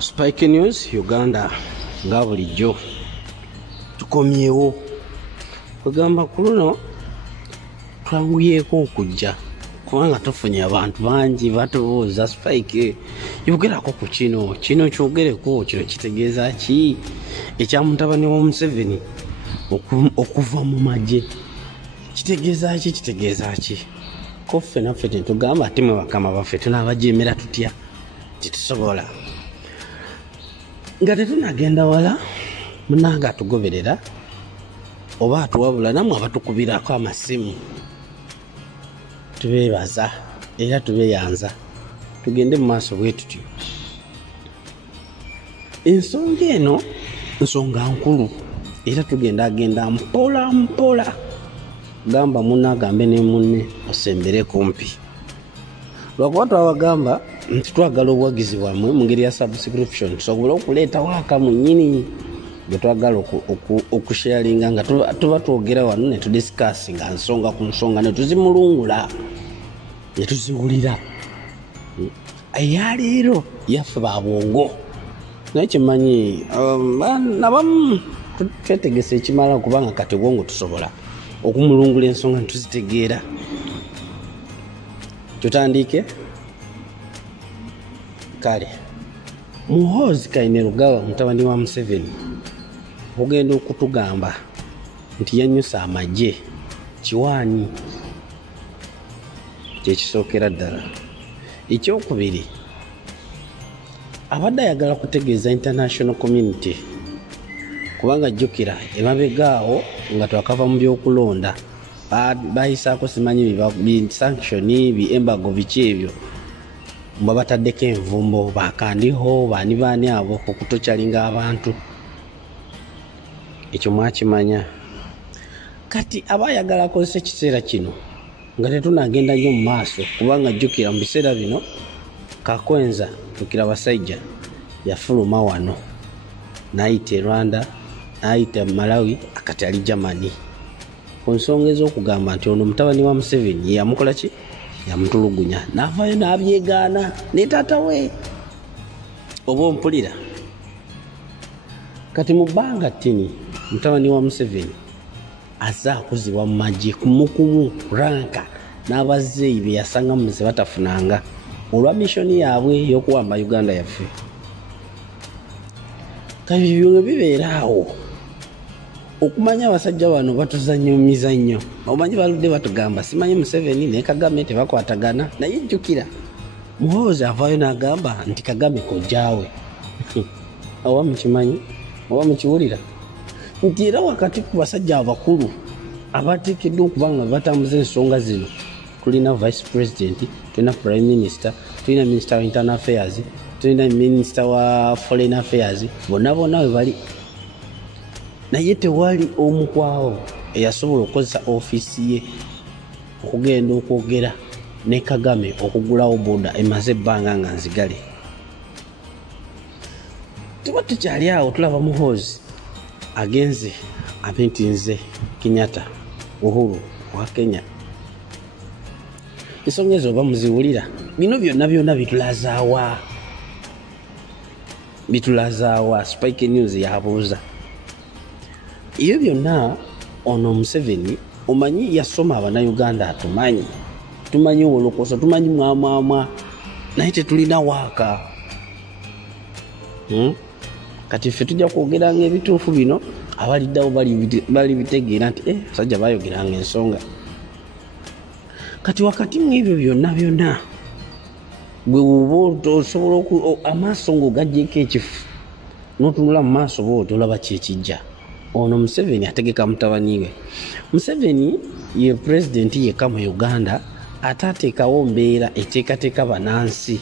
Spikenews Uganda nga bulijjo tukomyewo kugamba ku luno twanguyeko okujja kubanga tufunye abantu bangi batubuuza Spike yogerako ku kino kyogereko kino kitegeeza ki ekya mutabani wa Museveni okuva mu magye kitegeeza ki ko ffe naffe tetugamba ate mwe bakama baffe tunaabajemera tutya titusobola nga tetunagenda wala munanga atugoberera oba atuwabula namwe abatukubirako amasimu tubeebaza era tubeeyanza tugende mu maaso bwe tutyo. Ensonga eno nsonga nkulu era tugendagenda mpola mpola gamba munna agambe ne munne osembere kumpi lwakuba twabagamba nti twagala obuwagizi bwammwe mu ngeri ya subscription tusobola okuleeta waka mu nnyini gwe twagala okusharinga nga tuba twogera wano ne tudiscuss nga nsonga ku nsonga ne tuzimulungula ne tuziwulira eyaleero yaffe babwongo naye kimanyi nabamu twetegese ekimala kubanga kati bwongo tusobola okumulungula ensonga ntuzitegeera. Tutandike kale Muhoozi Kainerugaba mutabani wa Museveni ogenda okutugamba nti yanyusa amagye kiwaani kyekisookera ddala. Ekyokubiri abadde ayagala kutegeeza international community kubanga jjukira emabegaawo nga twakava mu byokulonda bayisaako simanyi bisanctioni biembago biki ebyo mba bataddeko envumbo bakandiho baani abo okutokyalinga abantu ekyo mwakimanya. Kati abayagala akozesa ekiseera kino nga tetunagenda nnyo mu maaso kubanga jjukira mu biseera bino kakwenza tukira basajja yafuluma wano n'ayita e Rwanda n'ayita Malawi akati ali Germany ku nsonga ez'okugamba nti ono mutabani wa Museveni yamukola ki yamutulugunya n'avaayo n'abyegaana ne taata we oba ompulira. Kati mu bbanga ttini mutabani wa Museveni azze akuzibwa mu magye kumukumu ranka n'abazeeyi be yasanga mu ze batafunanga olwa mishoni yaabwe y'okuwamba Uganda yaffe. Kati byo bibeeraawo okumanya abasajja bano batuzannya mu mizannyo omanyi baludde batugamba simanyi Museveni ne Kagame tebakwatagana naye jjukira Muhoozi avaayo n'agamba nti Kagame kojjaawe oba mukimanyi oba mukiwulira nti era wakati ku basajja abakulu abateekeddwa okuba nga batambuza ensonga zino tulina vice president, tulina prime minister, tulina minister wa internal affairs, tulina minister wa foreign affairs, bonna we bali naye tewali omukwawo eyasobola okukozesa ofiisi ye okugenda okwogera ne Kagame okugulawo boda emaze ebbanga nga nzigale. Tuba tukyali awo tulaba Muhoozi agenze abinti nze Kenyatta Uhuru wa Kenya. Ensonga ezo oba muziwulira bino byonna bitulazaawa Spikenews yabuuza iyo byonna ono Museveni omanyi yasoma Abannayuganda atumanyi tumanyi wolokoso tumanyi mwamwamwa naye tetulina waaka kati ffe tujja kwogeranga ebituufu bino abaliddawo bali bitegeera nti basajja bayogeranga ensonga. Kati wakati mu ebyo byonna gwe woba osobola amaaso ng'ogaggyeko ekifu n'otunula mu maaso bw'oti olaba kyekijja. Ono Museveni ategeka mutabani we. Museveni ye pulezidenti yekka mu Uganda ataateekawo mbeera eteekateeka bannansi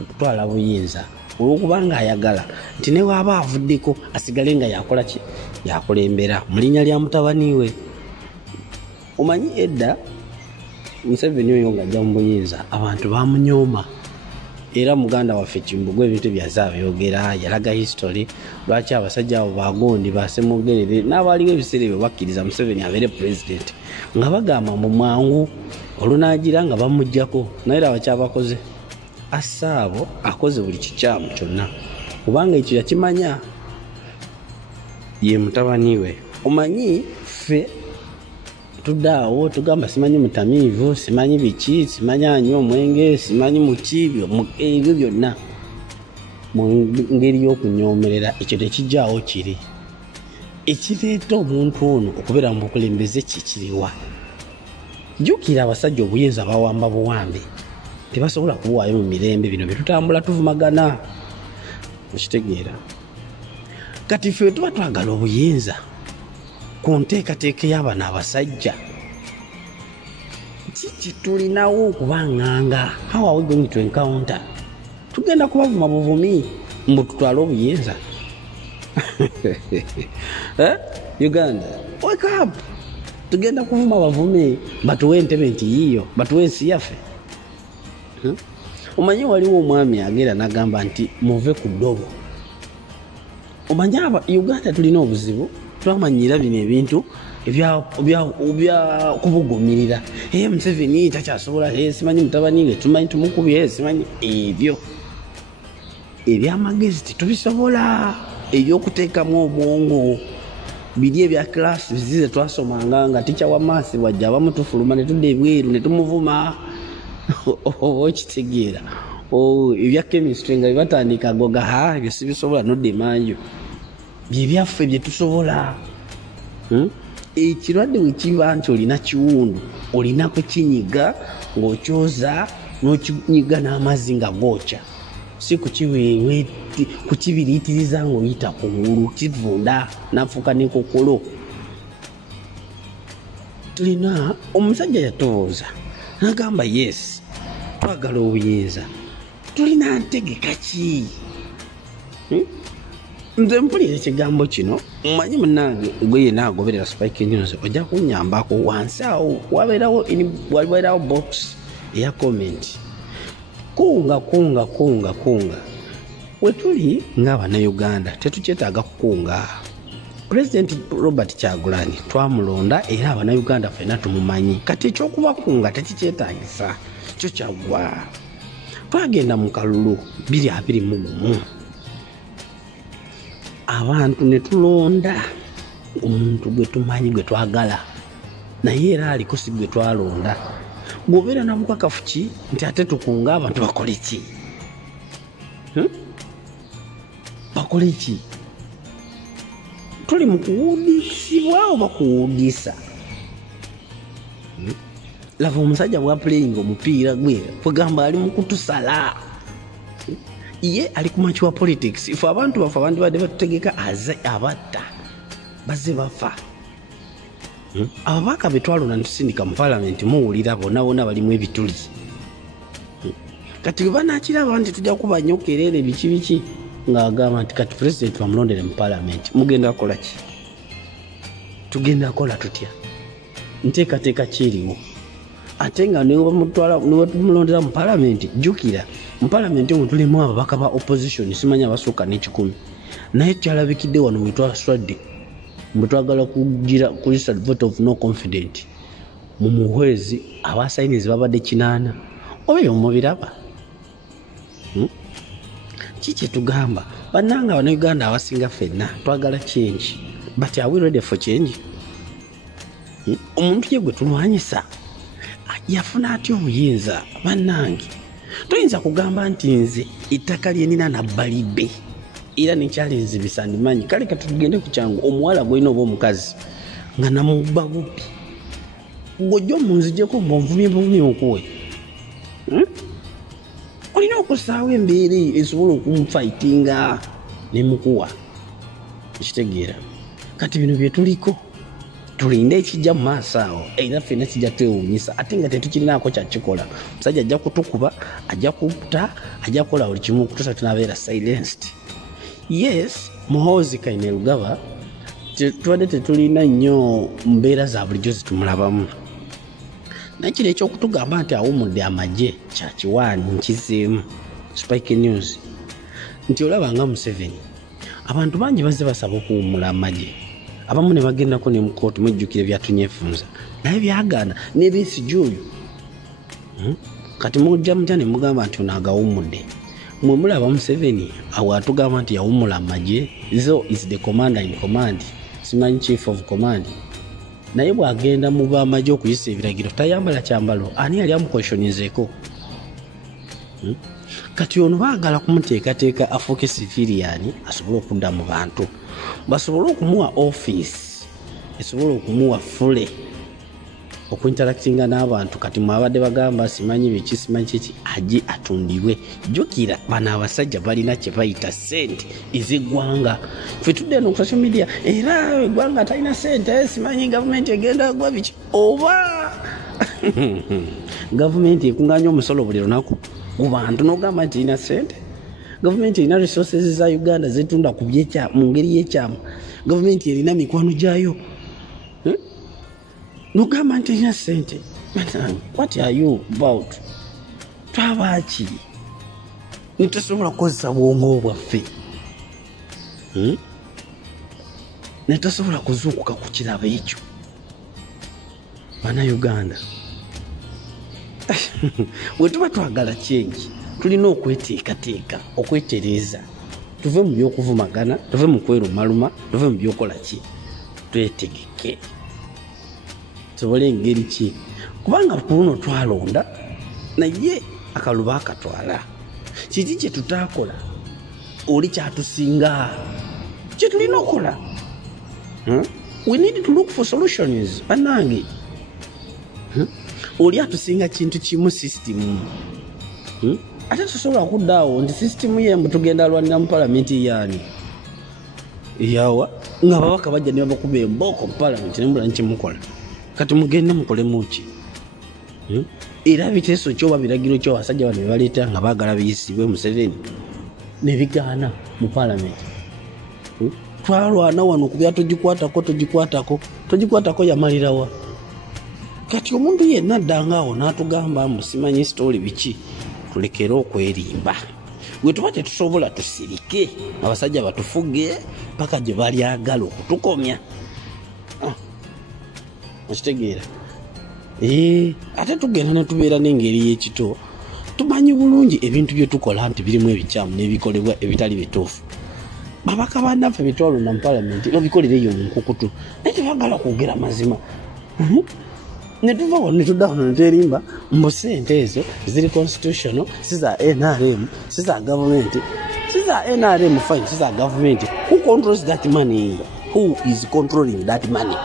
okutwala buyinza olw'okubanga ayagala nti ne waaba avuddeko asigale nga yakola ki yakulembera mu linnya lya mutabani we. Omanyi edda Museveni oyo ng'ajja mu buyinza abantu bamunyooma era muganda waffe Kimbugwe ebintu byaza abyogera yalaga history lwaki abasajja abo bagondi basemogerere n'abaaliwo ebiseera ebyo bakkiriza Museveni abeere president nga bagamba mu mwangu olunagira nga bamuggyako naye abakyabakoze asaabo akoze buli kikyamu kyonna kubanga ekyo yakimanya ye mutabani we. Omanyi ffe tudaawo tugamba simanyi mutamiivu, simanyi biki, simanyi anywa omwenge, simanyi muki, ebyo byonna mu ngeri y'okunyoomerera. Ekyo tekijjaawo kiri. Ekireeta omuntu ono okubeera mu bukulembeze kikiriwa? Jjukira abasajja obuyinza bawamba buwambe tebasobola kubuwaayo mu mirembe bino bye tutambula tuvumagana. Okitegeera? Kati ffe tuba twagala obuyinza ku nteekateeka y'abano abasajja, kiki tulinawo okubanganga? How are we going to encounter? Tugenda kubavuma buvumi mbu tutwale obuyinza? Uganda, wake up! Tugenda kuvuma bavumi batuwe entebe nti yiyo, batuwe ensi yaffe. Omanyi waliwo omwami agenda n'agamba nti muve ku ddobo. Omanyi Uganda tulina obuzibu, twamanyira bino ebintu ebya kubugumirira. Museveni takyasobola, simanyi mutabani we tumanyi tumukubye, simanyi ebyo ebyamagezi tetubisobola, ebyokuteekamu obwongo biri ebya class bizize twasomanga nga ticca wa maasi wajja abamu tufuluma ne tudda ebweru ne tumuvuma. Okitegeera? Ebya chemistry nga bibatandika goga ebyo sibisobola nodda emanju, bye byaffe bye tusobola. Ekirwadde bwe kiba nti olina kiwundu olina kukinyiga ng'okyoza n'okinyiga n'amazzi nga gookya, si kukibiriitiriza ng'oyita ku ngulu kivunda nafuuka n'ekokolo. Tulina omusajja yatowooza n'agamba yes twagala obuyinza, tulina ntegeka ki? Nze mpulira ekigambo kino, mmanyi munnange gwe yenna agoberera Spikenews ojja kunnyambako. Wansi awo wabeerawo box eya comment. Kunga. We tuli ng'Abannayuganda tetukyetaaga kukunga. President Robert Kyagulanyi twamulonda era Abannayuganda ffenna tumumanyi. Kati ekyokubakunga tekikyetaagisa, kyo kyaggwa. Twagenda mu kalulu 2021. Abantu ne tulonda omuntu gwe tumanyi gwe twagala, naye era aliko si gwe twalonda. Bw'obeera na bukakafu ki nti ate tukunga abantu bakole ki? Bakole ki? Tuli mu kuwudisibwa oba kuwudisa? Lava omusajja bwa playing omupiira gwe kwegamba ali mu kutusala. Ye ali kumachi wa politics. Ife abantu bafa abandi badde batutegeka abatta bazze bafa. Ababaka betwalona ntusindika mu parliament muwulira bonna balimu ebituli. Kati banakiraba nti tujja kubanyokerera biki ng'agamba nti kati president wamulondere mu parliament. Mugenda kukola ki? Tugenda kukola tutya? Nteekateeka kiriwo. Ate nga niwetumulondera mu parliament, jjukira mu parliament omwo tulimu ababaka ba opposition simanyi abasukka n'ekikumi. Naye kyalabikidde wano mwe twaswadde mwe twagala kuyisa vote of no confident mu muhwezi abasayinizi babadde 8. Oyo mubiraba? Kiki tugamba? Bannanga Abannayuganda abasinga ffenna twagala change. But are we ready for change? Omuntu ye gwe tulwanyisa yafuna atya obuyinza? Bannange toyinza kugamba nti nze ettaka lyenina nabbalibbe era nekyalenzi bisandimanyi. Kale katugende ku kyangu omuwala gwena oba omukazi nga namubba bubbi ng'ojja omunzijeko mbonvumye okuwe. Olina okusaawo embeera esobola okumufaitinga nemukuwa. Ekitegeera? Kati bino bye tuliko tulinde ekijja mu maaso awo era ffenna kijja twewuunyisa ate nga tetukirinaako kyakikola. Omusajja ajja kutukuba, ajja kutta, ajja kukola buli kimu okutuusa tunaabeera silenced. Yes, Muhoozi Kainerugaba tubadde tetulina nnyo mbeera za bulijjo zitumulabamu. Naye kino ekyokutugamba nti awummudde Amagye kyakiwaani nkizeemu Spikenews nti olaba nga Museveni abantu bangi bazze basaba okuwummula Amagye. Abamu ne bagendako ne mu kooti mujjukire byatunyefunza naye byagaana n'ebesigye oyo. Kati mujja mutya ne mugamba nti ono agawummudde. mwe mulaba Museveni awo atugamba nti yawumula Amagye, zo is the commander in command, simanyi chief of command. Naye bwagenda mu b'Amagye okuyisa ebiragiro tayambala kyambalo, ani yali amukweshonizeeko? Kati ono baagala kumuteekateeka afuuke civilian asobole okudda mu bantu, basobole okumuwa office esobole okumuwa fule okuinteractinga n'abantu. Kati mwabadde bagamba simanyi biki simanyi kiki, aje atundibwe. Jjukira bano abasajja balina kye bayita sente ez'eggwanga. Ffe tudde eno ku social media era eggwanga talina sente, simanyi gavumenti egenda gwa biki, oba gavumenti ekunganya omusolo buli lunaku ku bantu n'ogamba nti erina sente. Gavumenti erina resources za Uganda zetunda ku mu ngeri y'ekyama. Gavumenti erina mikwano gyayo n'ogamba nti erina sente. What are you about? Twabaki nitusobola kukozesa bwongo bwaffe, netusobola kuzuukuka ku kirabo ekyo. Bana Uganda bwe tuba twagala kyengi tulina okweteekateeka, okwetereeza, tuve mu by'okuvumagana, tuve mu kwerumaluma, tuve mu by'okola ki, twetegeke tusobole engeri ki, kubanga kuno twalonda naye akaluba akatwala. Kiki kye tutaakola oli kyatusinga kye tulina okola. We need to look for solutions. Bannange oli atusinga kintu kimu system, ate tusobola kuddaawo nti system yembu tugenda alwanira mu palamenti yaani yawa nga babaka bajja ne babakuba embooko mu palamenti nembula nkimukola. Kati mugende mukole muki? Era biteeso kyo babiragiro kyo abasajja bano baleeta nga baagala biyisibwe Museveni ne bigaana mu palamenti. Twalwana wano kubya togikwatako yamalirawa. Kati omuntu yenna addangaawo n'atugamba mbu simanyi story biki, tulekere okwerimba. Bwe tuba tetusobola tusirike abasajja batufuge paka gye balyagala okutukomya. Okitegeera? Ate tugenda ne tubeera n'engeri y'ekito, tumanyi bulungi ebintu bye tukola nti birimu ebikyamu n'ebikolebwa ebitali bituufu. Babaka bannaffe betwalonda mu palamenti babikolera eyo mu nkukutu naye tebagala kwogera mazima. Ne tuva wano ne tudda wano ne twerimba mbu sente ezo ziri constitutional, si za NRM, si za government, si za NRM fine, si za government. Who controls that money? Who is controlling that money?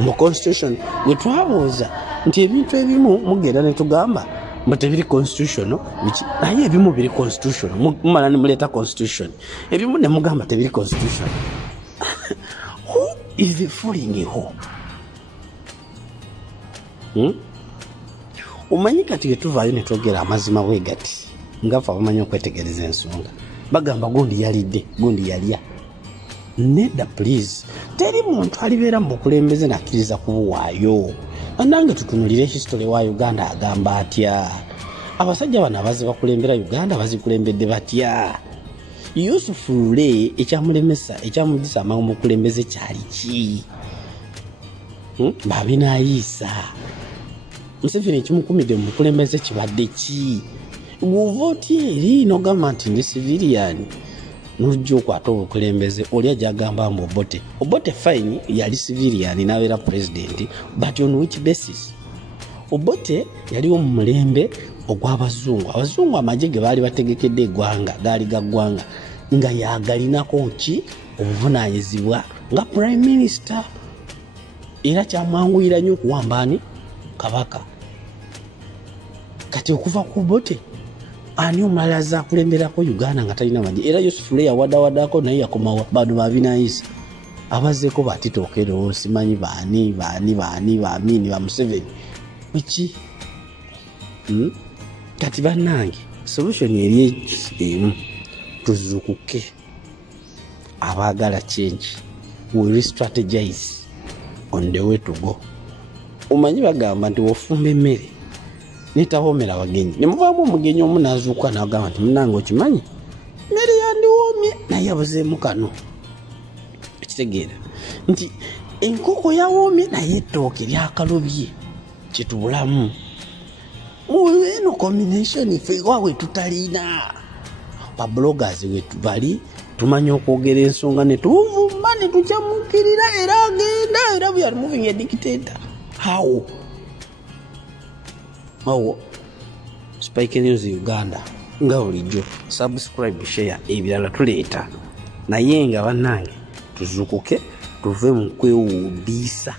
Mu constitution we twabooza nti ebintu ebimu mugenda ne tugamba mbu tebiri constitutional, naye ebimu biri constitutional. Mumala ne muleeta constitution, ebimu ne mugamba tebiri constitution. Who is fooling who? Omanyi kati getuvaayo ne twogera amazima bwe gati ngafa bamanyi okwetegereza ensonga, bagamba gundi yalidde gundi yalya. Nedda please, teri muntu alibeera mu bukulembeze nakkiriza kubuwaayo. Nange tutunulire history wa Uganda agamba atya, abasajja bano abazi bakulembera Uganda bazikulembedde batya. Yusufu Lule ekyamudisa amangu mu bukulembeze kyali ki? Babinaayisa Museveni ekimukumidde mu bukulembeze kibadde ki? Guvooti eri n'ogamba nti ndi civilian n'ojja okwata obukulembeze oli ajja agamba mbu Obote fine yali civilian n'abeera president, but on which basis? Obote yaliwo mu mulembe ogw'abazungu. Abazungu Amagye ge baali bategekedde eggwanga gaali gaggwanga nga yagalinako ki obuvunaanyizibwa nga prime minister, era kyamwanguyira nnyo okuwambaani kabaka. Kati okuva ku Obote ani omulala azza kulemberako Uganda nga talina Amagye? Era Yusufu Lule yawaddawaddako naye yakomawa bano babinaayisa abazzeeko batitookero simanyi baani baamini ba Museveni biki. Kati bannange solution eri emu, tuzuukuke abaagala change, we re-strategize on the way to go. Omanyi bagamba nti wofumba emmere netawoomera abagenyi ne muvaamu omugenyi omu n'azuuka n'agamba nti munnange okimanyi mmere yandiwoomye naye abuzeemu kano. Ekitegeera nti enkoko yawoomye naye ettooke lyakalobye kyetubulamu. eno combination ife wawe tutalina bloggers wetu bali tumanya okwogera ensonga ne tuvumba ne tukyamukirira era agenda era we are moving a dictator. How Spikenews Uganda nga bulijjo subscribe share ebirala tuleeta naye nga bannange tuzukuke tuve mu kwewudisa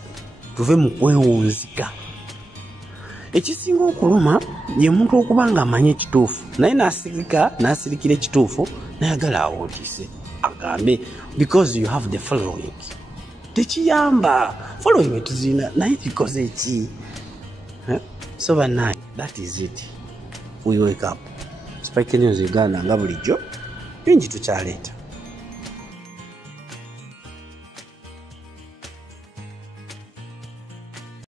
tuve mu kwewunzika. Ekisinga okuluma ye muntu okubanga amanye ekituufu naye n'asirikira ekituufu nayagala awulise agambe because you have the following. Tekiyamba following tuzina naye kikoze ki? So bannange, that is it. We wake up. Spikenews Uganda nga bulijjo bingi tukyaleeta.